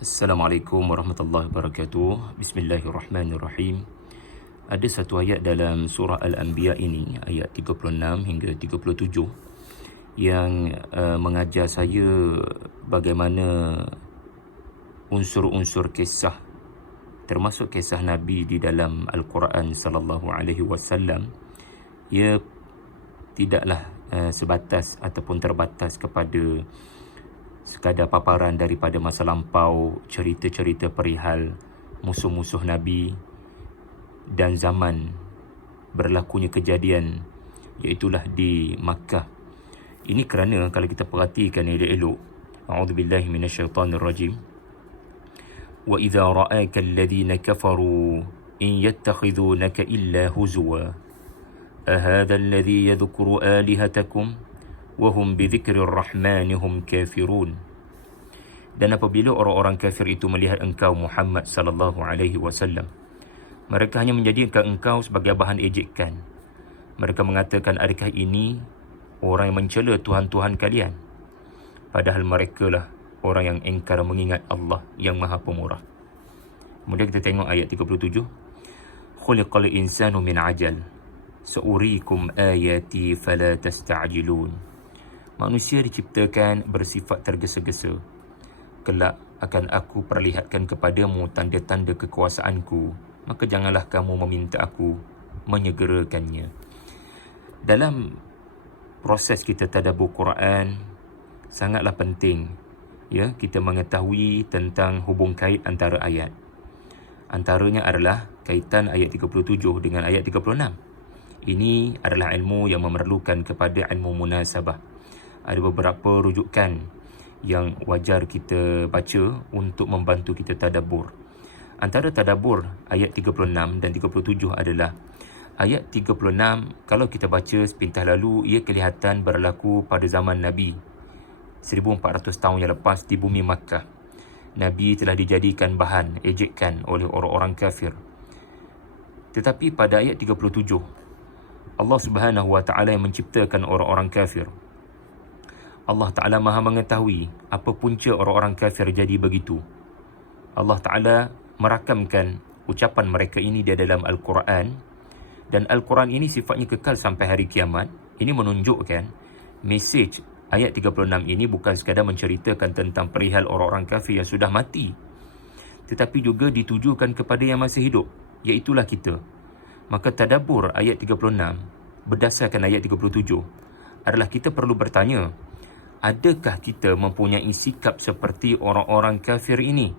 Assalamualaikum warahmatullahi wabarakatuh. Bismillahirrahmanirrahim. Ada satu ayat dalam surah Al-Anbiya ini, ayat 36 hingga 37, yang mengajar saya bagaimana unsur-unsur kisah, termasuk kisah Nabi di dalam Al-Quran sallallahu alaihi wasallam, ia tidaklah sebatas ataupun terbatas kepada sekadar paparan daripada masa lampau, cerita-cerita perihal musuh-musuh Nabi dan zaman berlakunya kejadian, iaitulah di Makkah. Ini kerana kalau kita perhatikan elok-elok, a'udzubillahi minasyaitanirrajim, wa idza ra'aka alladhina kafaru in yattakhidunaka illa huzwa ahadha alladhi yadhkuru alihatakum wahum bidzikrir rahmani hum kafirun. Dan apabila orang-orang kafir itu melihat engkau Muhammad sallallahu alaihi wasallam, mereka hanya menjadikan engkau sebagai bahan ejekan. Mereka mengatakan, adakah ini orang yang mencela Tuhan-Tuhan kalian? Padahal mereka lah orang yang engkar mengingat Allah yang Maha Pemurah. Kemudian kita tengok ayat 37. Khuliqal insanu min ajal sa'urikum ayati fala tasta'jilun. Manusia diciptakan bersifat tergesa-gesa. Kelak akan aku perlihatkan kepadamu tanda-tanda kekuasaanku, maka janganlah kamu meminta aku menyegerakannya. Dalam proses kita tadabbur Quran, sangatlah penting kita mengetahui tentang hubung kait antara ayat. Antaranya adalah kaitan ayat 37 dengan ayat 36. Ini adalah ilmu yang memerlukan kepada ilmu munasabah. Ada beberapa rujukan yang wajar kita baca untuk membantu kita tadabbur. Antara tadabbur ayat 36 dan 37 adalah ayat 36, kalau kita baca sepintas lalu, ia kelihatan berlaku pada zaman Nabi 1400 tahun yang lepas di bumi Makkah. Nabi telah dijadikan bahan ejekan oleh orang-orang kafir. Tetapi pada ayat 37, Allah Subhanahu wa taala yang menciptakan orang-orang kafir. Allah Ta'ala maha mengetahui apa punca orang-orang kafir jadi begitu. Allah Ta'ala merakamkan ucapan mereka ini di dalam Al-Quran, dan Al-Quran ini sifatnya kekal sampai hari kiamat. Ini menunjukkan mesej ayat 36 ini bukan sekadar menceritakan tentang perihal orang-orang kafir yang sudah mati, tetapi juga ditujukan kepada yang masih hidup, iaitulah kita. Maka tadabbur ayat 36 berdasarkan ayat 37 adalah kita perlu bertanya, adakah kita mempunyai sikap seperti orang-orang kafir ini?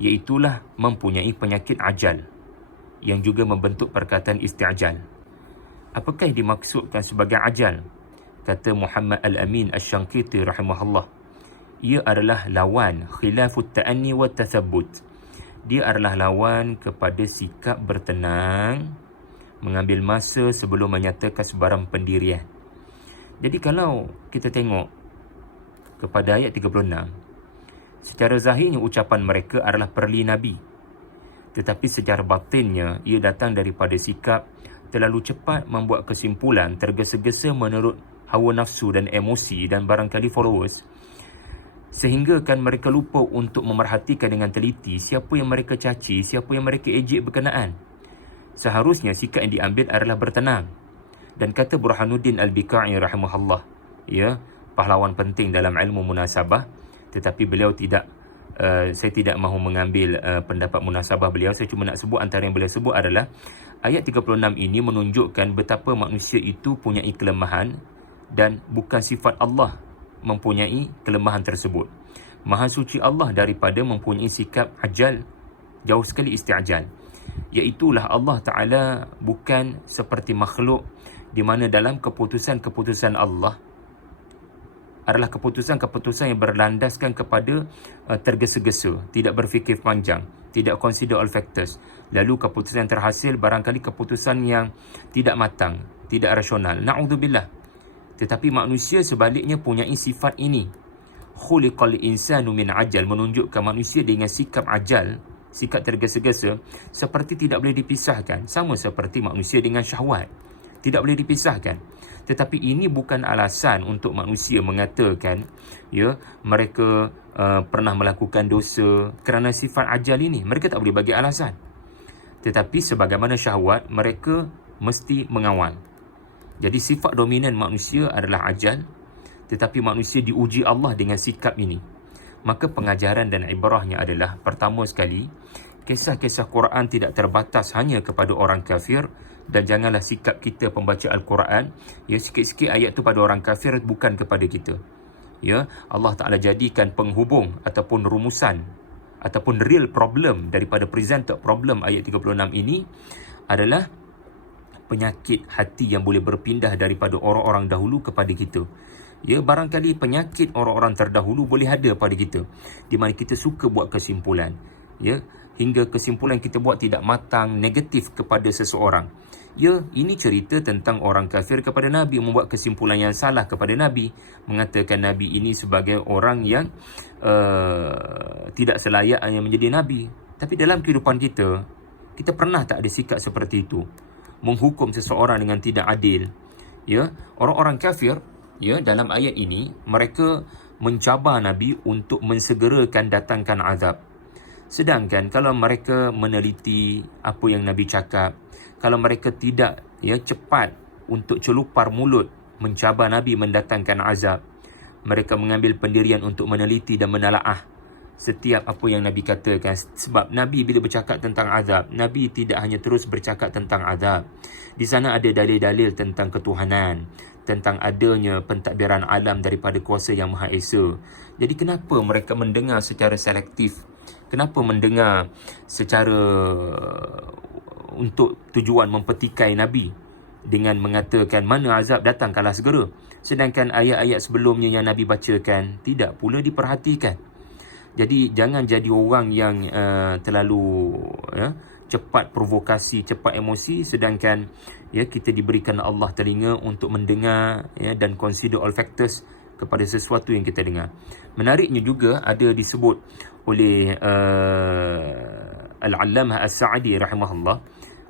Iaitulah mempunyai penyakit ajal, yang juga membentuk perkataan isti'jal. Apakah yang dimaksudkan sebagai ajal? Kata Muhammad Al-Amin Asy-Syanqiti rahimahullah, ia adalah lawan khilafut ta'anni wa tathabbut. Dia adalah lawan kepada sikap bertenang, mengambil masa sebelum menyatakan sebarang pendirian. Jadi kalau kita tengok kepada ayat 36, secara zahirnya ucapan mereka adalah perli Nabi, tetapi secara batinnya ia datang daripada sikap terlalu cepat membuat kesimpulan, tergesa-gesa menurut hawa nafsu dan emosi dan barangkali followers, sehingga kan mereka lupa untuk memerhatikan dengan teliti siapa yang mereka caci, siapa yang mereka ejek berkenaan. Seharusnya sikap yang diambil adalah bertenang. Dan kata Burhanuddin Al-Biqai rahimahullah, pahlawan penting dalam ilmu munasabah, tetapi beliau tidak, saya tidak mahu mengambil pendapat munasabah beliau. Saya cuma nak sebut antara yang beliau sebut adalah ayat 36 ini menunjukkan betapa manusia itu punya kelemahan, dan bukan sifat Allah mempunyai kelemahan tersebut. Maha suci Allah daripada mempunyai sikap ajal, jauh sekali isti'jal. Iaitulah Allah Ta'ala bukan seperti makhluk di mana dalam keputusan-keputusan Allah adalah keputusan-keputusan yang berlandaskan kepada tergesa-gesa, tidak berfikir panjang, tidak consider all factors. Lalu keputusan yang terhasil barangkali keputusan yang tidak matang, tidak rasional. Na'udzubillah. Tetapi manusia sebaliknya punya sifat ini. Khuliqal insanu min ajal, menunjukkan manusia dengan sikap ajal, sikap tergesa-gesa, seperti tidak boleh dipisahkan. Sama seperti manusia dengan syahwat, tidak boleh dipisahkan. Tetapi ini bukan alasan untuk manusia mengatakan mereka pernah melakukan dosa kerana sifat ajal ini. Mereka tak boleh bagi alasan. Tetapi sebagaimana syahwat, mereka mesti mengawal. Jadi sifat dominan manusia adalah ajal, tetapi manusia diuji Allah dengan sikap ini. Maka pengajaran dan ibrahnya adalah, pertama sekali, kisah-kisah Quran tidak terbatas hanya kepada orang kafir, dan janganlah sikap kita pembaca Al-Quran, ya, sikit-sikit ayat tu pada orang kafir, bukan kepada kita. Ya, Allah Ta'ala jadikan penghubung ataupun rumusan ataupun real problem daripada presented problem ayat 36 ini adalah penyakit hati yang boleh berpindah daripada orang-orang dahulu kepada kita. Ya, barangkali penyakit orang-orang terdahulu boleh ada pada kita, di mana kita suka buat kesimpulan, ya, hingga kesimpulan kita buat tidak matang, negatif kepada seseorang. Ya, ini cerita tentang orang kafir kepada Nabi, membuat kesimpulan yang salah kepada Nabi, mengatakan Nabi ini sebagai orang yang tidak selayaknya menjadi Nabi. Tapi dalam kehidupan kita, kita pernah tak ada sikap seperti itu, menghukum seseorang dengan tidak adil. Ya, orang-orang kafir, ya, dalam ayat ini mereka mencabar Nabi untuk mensegerakan datangkan azab. Sedangkan kalau mereka meneliti apa yang Nabi cakap, kalau mereka tidak, ya, cepat untuk celupar mulut mencabar Nabi mendatangkan azab, mereka mengambil pendirian untuk meneliti dan menalaah setiap apa yang Nabi katakan. Sebab Nabi bila bercakap tentang azab, Nabi tidak hanya terus bercakap tentang azab. Di sana ada dalil-dalil tentang ketuhanan, tentang adanya pentadbiran alam daripada kuasa yang Maha Esa. Jadi kenapa mereka mendengar secara selektif? Kenapa mendengar secara untuk tujuan mempetikai Nabi dengan mengatakan mana azab datang kalah segera, sedangkan ayat-ayat sebelumnya yang Nabi bacakan tidak pula diperhatikan. Jadi jangan jadi orang yang terlalu, ya, cepat provokasi, cepat emosi, sedangkan, ya, kita diberikan Allah telinga untuk mendengar, ya, dan consider all factors kepada sesuatu yang kita dengar. Menariknya juga ada disebut oleh Al-Allamah As-Sa'di rahimahullah,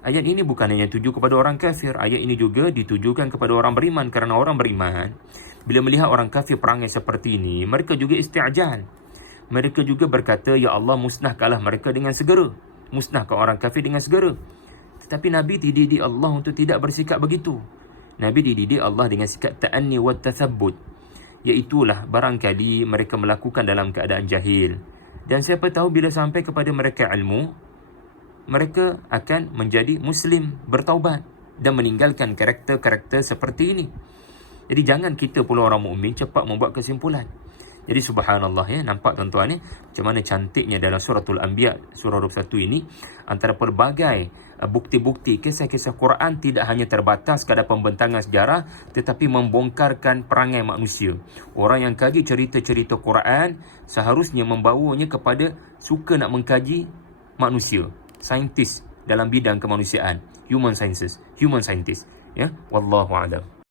ayat ini bukan hanya tuju kepada orang kafir, ayat ini juga ditujukan kepada orang beriman, kerana orang beriman bila melihat orang kafir perangai seperti ini, mereka juga isti'jal. Mereka juga berkata, ya Allah, musnahkanlah mereka dengan segera, musnahkan orang kafir dengan segera. Tetapi Nabi dididik Allah untuk tidak bersikap begitu. Nabi dididik Allah dengan sikap ta'anni wa tathabbut, iaitulah barangkali mereka melakukan dalam keadaan jahil, dan siapa tahu bila sampai kepada mereka ilmu, mereka akan menjadi Muslim, bertaubat dan meninggalkan karakter-karakter seperti ini. Jadi jangan kita pula orang mukmin cepat membuat kesimpulan. Jadi subhanallah, ya, nampak tuan-tuan, ya, macam mana cantiknya dalam suratul Anbiya, surah 21 ini, antara pelbagai bukti-bukti kisah-kisah Quran tidak hanya terbatas kepada pembentangan sejarah, tetapi membongkarkan perangai manusia. Orang yang kaji cerita-cerita Quran seharusnya membawanya kepada suka nak mengkaji manusia, saintis dalam bidang kemanusiaan, human sciences, human scientist, ya, wallahu a'lam.